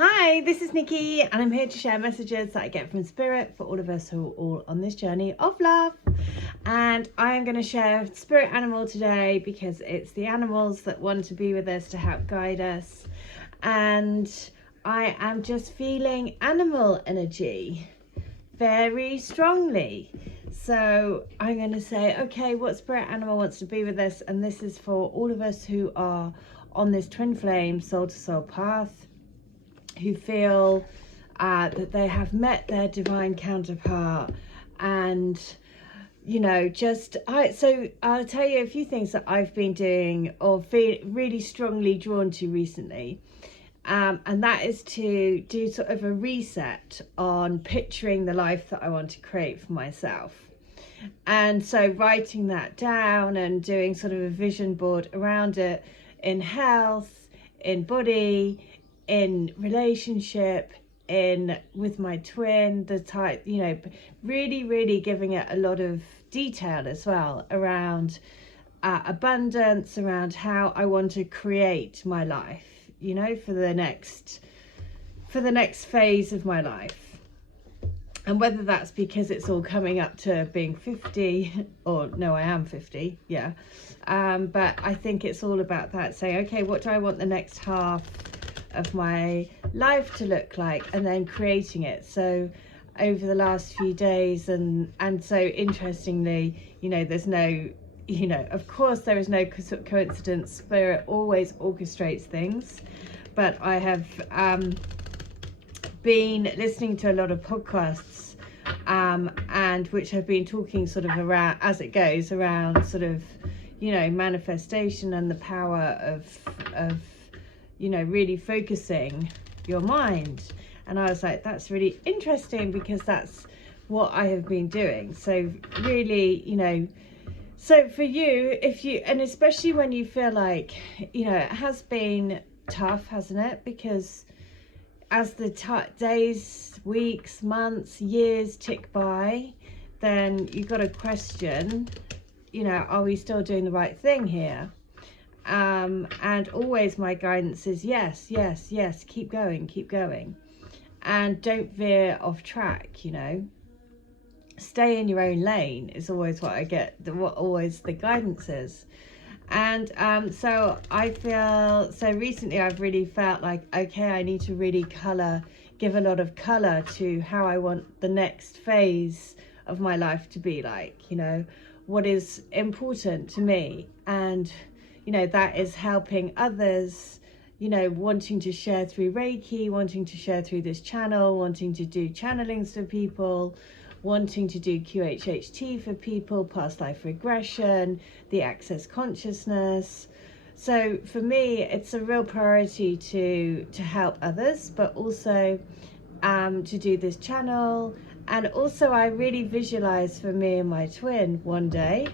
Hi, this is Nikki and I'm here to share messages that I get from Spirit for all of us who are all on this journey of love. And I am going to share Spirit Animal today because it's the animals that want to be with us to help guide us. And I am just feeling animal energy very strongly. So I'm going to say, okay, what Spirit Animal wants to be with us? And this is for all of us who are on this twin flame soul to soul path, who feel that they have met their divine counterpart. And so I'll tell you a few things that I've been doing or feel really strongly drawn to recently, and that is to do sort of a reset on picturing the life that I want to create for myself. And so writing that down and doing sort of a vision board around it, in health, in body, in relationship, in with my twin, the type, really giving it a lot of detail as well around abundance, around how I want to create my life, for the next phase of my life. And whether that's because it's all coming up to being 50, or no, I am 50, yeah. But I think it's all about that, saying, okay, what do I want the next half of my life to look like, and then creating it. So over the last few days, and so interestingly, there's no, of course there is no coincidence. Spirit always orchestrates things, but I have been listening to a lot of podcasts, and which have been talking sort of around, as it goes, around sort of, manifestation and the power of really focusing your mind. And I was like, that's really interesting, because that's what I have been doing. So really, so for you, and especially when you feel like, it has been tough, hasn't it? Because as the days, weeks, months, years tick by, then you've got to question, are we still doing the right thing here? And always my guidance is yes, keep going, and don't veer off track. Stay in your own lane is always what I get, what always the guidance is. And so I feel, so recently I've really felt like, okay, I need to really give a lot of color to how I want the next phase of my life to be like, what is important to me. And that is helping others, wanting to share through Reiki, wanting to share through this channel, wanting to do channelings for people, wanting to do QHHT for people, past life regression, the access consciousness. So for me, it's a real priority to help others, but also to do this channel. And also I really visualize for me and my twin one day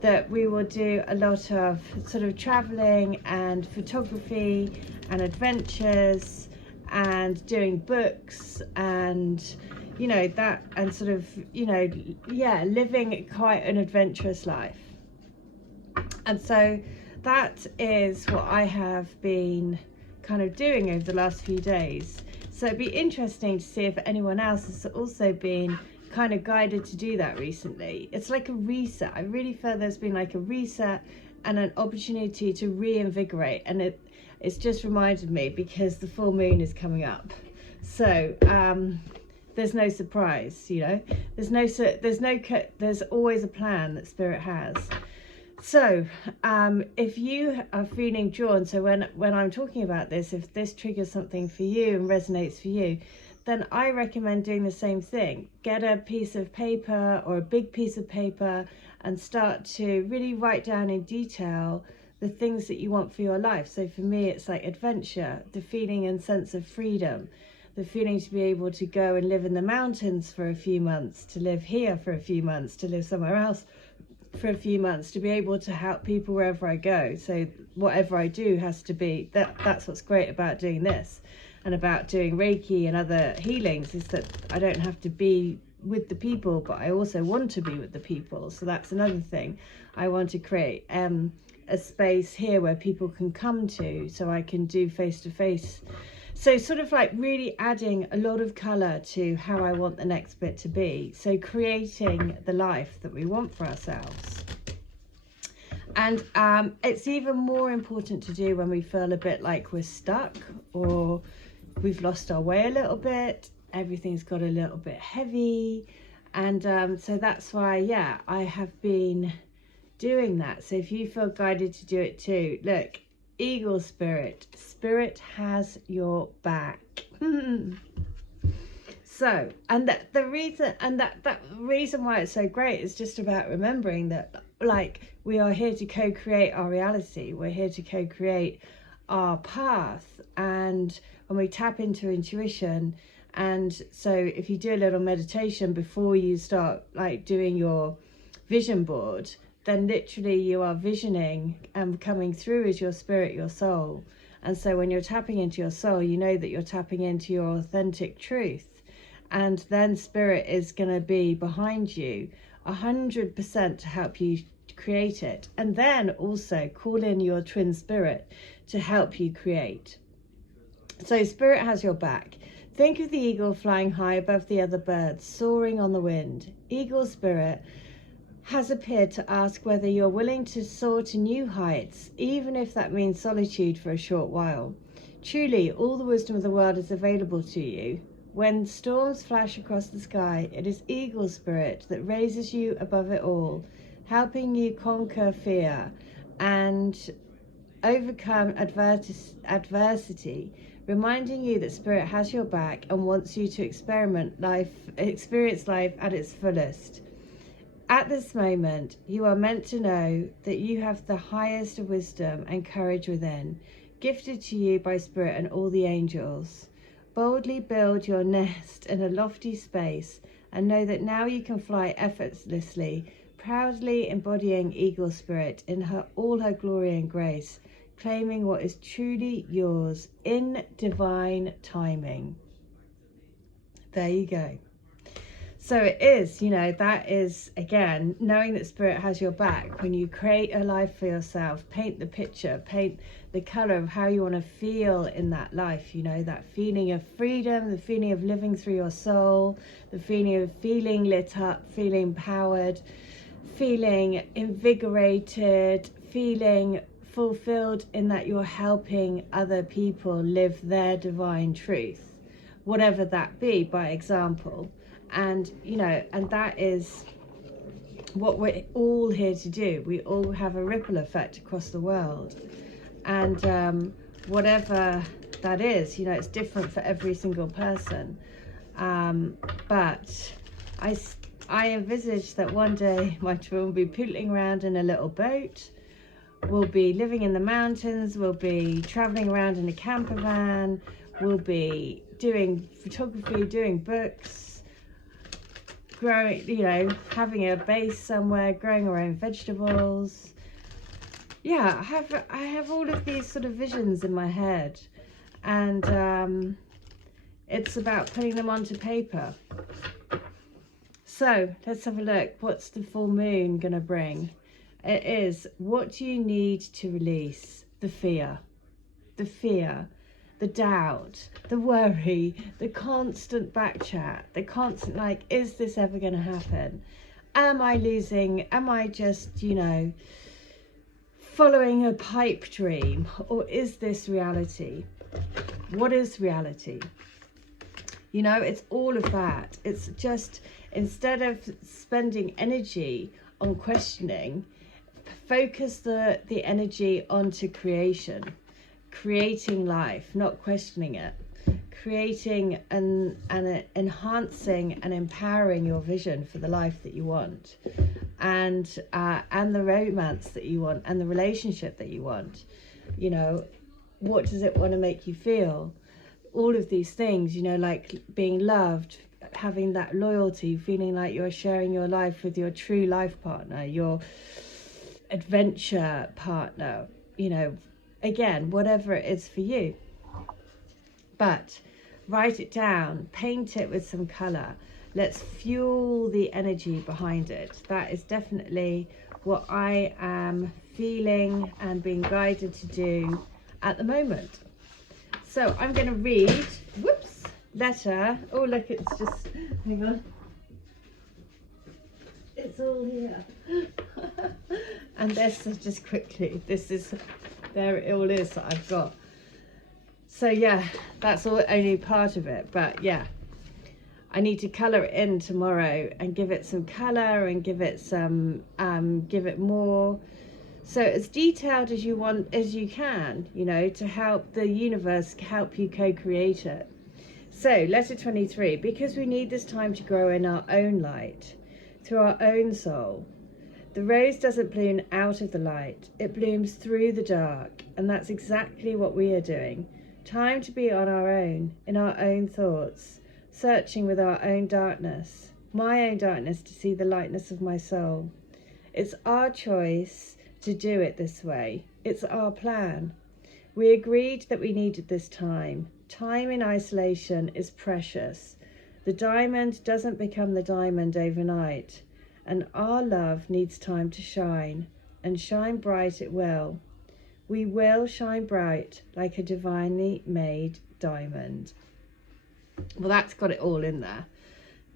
that we will do a lot of sort of traveling and photography and adventures and doing books and that, and sort of living quite an adventurous life. And so that is what I have been kind of doing over the last few days. So it'd be interesting to see if anyone else has also been kind of guided to do that recently. It's like a reset. I really feel there's been like a reset and an opportunity to reinvigorate, and it's just reminded me because the full moon is coming up. So there's no surprise, there's always a plan that Spirit has. So if you are feeling drawn, so when I'm talking about this, if this triggers something for you and resonates for you, then I recommend doing the same thing. Get a piece of paper or a big piece of paper and start to really write down in detail the things that you want for your life. So for me, it's like adventure, the feeling and sense of freedom, the feeling to be able to go and live in the mountains for a few months, to live here for a few months, to live somewhere else for a few months, to be able to help people wherever I go. So whatever I do has to be, that's what's great about doing this and about doing Reiki and other healings, is that I don't have to be with the people, but I also want to be with the people. So that's another thing. I want to create a space here where people can come to, so I can do face-to-face So sort of like really adding a lot of colour to how I want the next bit to be. So creating the life that we want for ourselves. And it's even more important to do when we feel a bit like we're stuck, or we've lost our way a little bit, everything's got a little bit heavy. And so that's why, yeah, I have been doing that. So if you feel guided to do it too, look, eagle spirit, spirit has your back. So, and the reason why it's so great is just about remembering that, like, we are here to co-create our reality. We're here to co-create our path. And when we tap into intuition, and so if you do a little meditation before you start like doing your vision board, then literally you are visioning and coming through as your spirit, your soul. And so when you're tapping into your soul, you know that you're tapping into your authentic truth. And then spirit is going to be behind you 100% to help you create it. And then also call in your twin spirit to help you create. So spirit has your back. Think of the eagle flying high above the other birds, soaring on the wind. Eagle spirit has appeared to ask whether you're willing to soar to new heights, even if that means solitude for a short while. Truly, all the wisdom of the world is available to you. When storms flash across the sky, it is eagle spirit that raises you above it all, helping you conquer fear and overcome adversity, reminding you that spirit has your back and wants you to experience life at its fullest. At this moment, you are meant to know that you have the highest of wisdom and courage within, gifted to you by spirit and all the angels. Boldly build your nest in a lofty space and know that now you can fly effortlessly, proudly embodying eagle spirit in all her glory and grace, claiming what is truly yours in divine timing. There you go. So it is, you know, that is, again, knowing that spirit has your back. When you create a life for yourself, paint the picture, paint the colour of how you want to feel in that life, you know, that feeling of freedom, the feeling of living through your soul, the feeling of feeling lit up, feeling empowered, feeling invigorated, feeling fulfilled in that you're helping other people live their divine truth, whatever that be, by example. And, you know, and that is what we're all here to do. We all have a ripple effect across the world. And whatever that is, you know, it's different for every single person. But I envisage that one day my children will be pootling around in a little boat. We'll be living in the mountains. We'll be traveling around in a camper van. We'll be doing photography, doing books, growing, you know, having a base somewhere, growing our own vegetables. Yeah, I have all of these sort of visions in my head, and it's about putting them onto paper. So let's have a look. What's the full moon gonna bring? It is, what do you need to release? The fear, the doubt, the worry, the constant back chat, the constant like, is this ever going to happen? Am I losing? Am I just, you know, following a pipe dream? Or is this reality? What is reality? You know, it's all of that. It's just, instead of spending energy on questioning, focus the energy onto creating life, not questioning it, creating and enhancing and empowering your vision for the life that you want, and the romance that you want, and the relationship that you want. You know, what does it want to make you feel? All of these things, you know, like being loved, having that loyalty, feeling like you're sharing your life with your true life partner, your adventure partner, you know, again, whatever it is for you. But write it down, paint it with some colour. Let's fuel the energy behind it. That is definitely what I am feeling and being guided to do at the moment. So I'm going to read, whoops, letter. Oh, look, it's just, hang on. It's all here. And this is just quickly, this is, there it all is that I've got. So yeah, that's all, only part of it, but yeah. I need to colour it in tomorrow and give it some colour and give it some, give it more. So as detailed as you want, as you can, you know, to help the universe, help you co-create it. So letter 23, because we need this time to grow in our own light, through our own soul. The rose doesn't bloom out of the light, it blooms through the dark. And that's exactly what we are doing. Time to be on our own, in our own thoughts, searching with our own darkness, my own darkness, to see the lightness of my soul. It's our choice to do it this way. It's our plan. We agreed that we needed this time. Time in isolation is precious. The diamond doesn't become the diamond overnight, and our love needs time to shine, and shine bright it will. We will shine bright like a divinely made diamond. Well, that's got it all in there.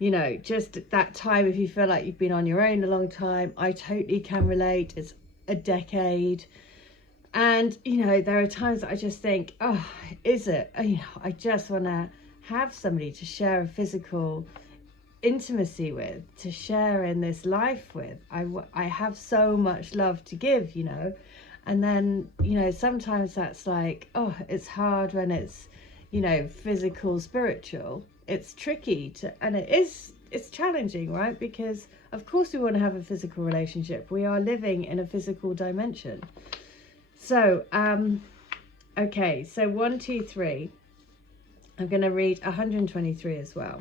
You know, just that time, if you feel like you've been on your own a long time, I totally can relate. It's a decade. And, you know, there are times that I just think, oh, is it? You know, I just want to have somebody to share a physical intimacy with, to share in this life with. I have so much love to give, you know. And then, you know, sometimes that's like, oh, it's hard when it's, you know, physical, spiritual. It's tricky to, and it's challenging, right? Because of course we want to have a physical relationship. We are living in a physical dimension. So, okay, so 1, 2, 3. I'm going to read 123 as well.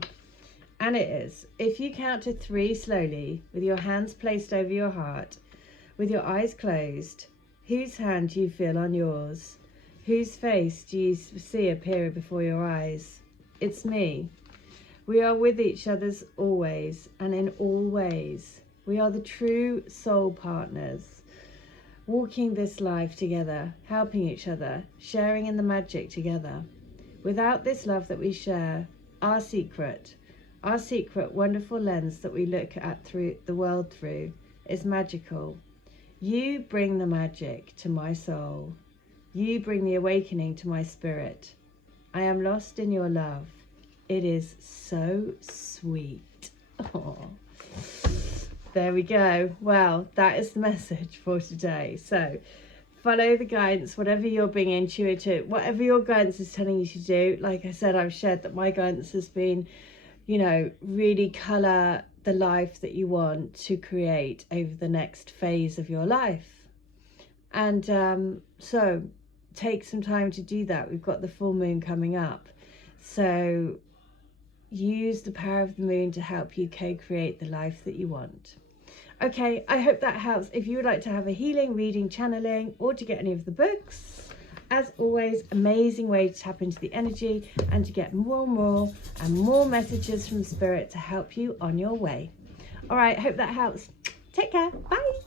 And it is, if you count to 3 slowly, with your hands placed over your heart, with your eyes closed, whose hand do you feel on yours? Whose face do you see appear before your eyes? It's me. We are with each other's always and in all ways. We are the true soul partners, walking this life together, helping each other, sharing in the magic together. Without this love that we share, our secret wonderful lens that we look at through the world through is magical. You bring the magic to my soul. You bring the awakening to my spirit. I am lost in your love. It is so sweet. Oh, there we go. Well, that is the message for today. So follow the guidance, whatever you're being intuitive, whatever your guidance is telling you to do. Like I said, I've shared that my guidance has been, you know, really colour the life that you want to create over the next phase of your life. And so take some time to do that. We've got the full moon coming up. So use the power of the moon to help you co-create the life that you want. Okay, I hope that helps. If you would like to have a healing, reading, channeling, or to get any of the books, as always, amazing way to tap into the energy and to get more and more messages from Spirit to help you on your way. All right, hope that helps. Take care. Bye.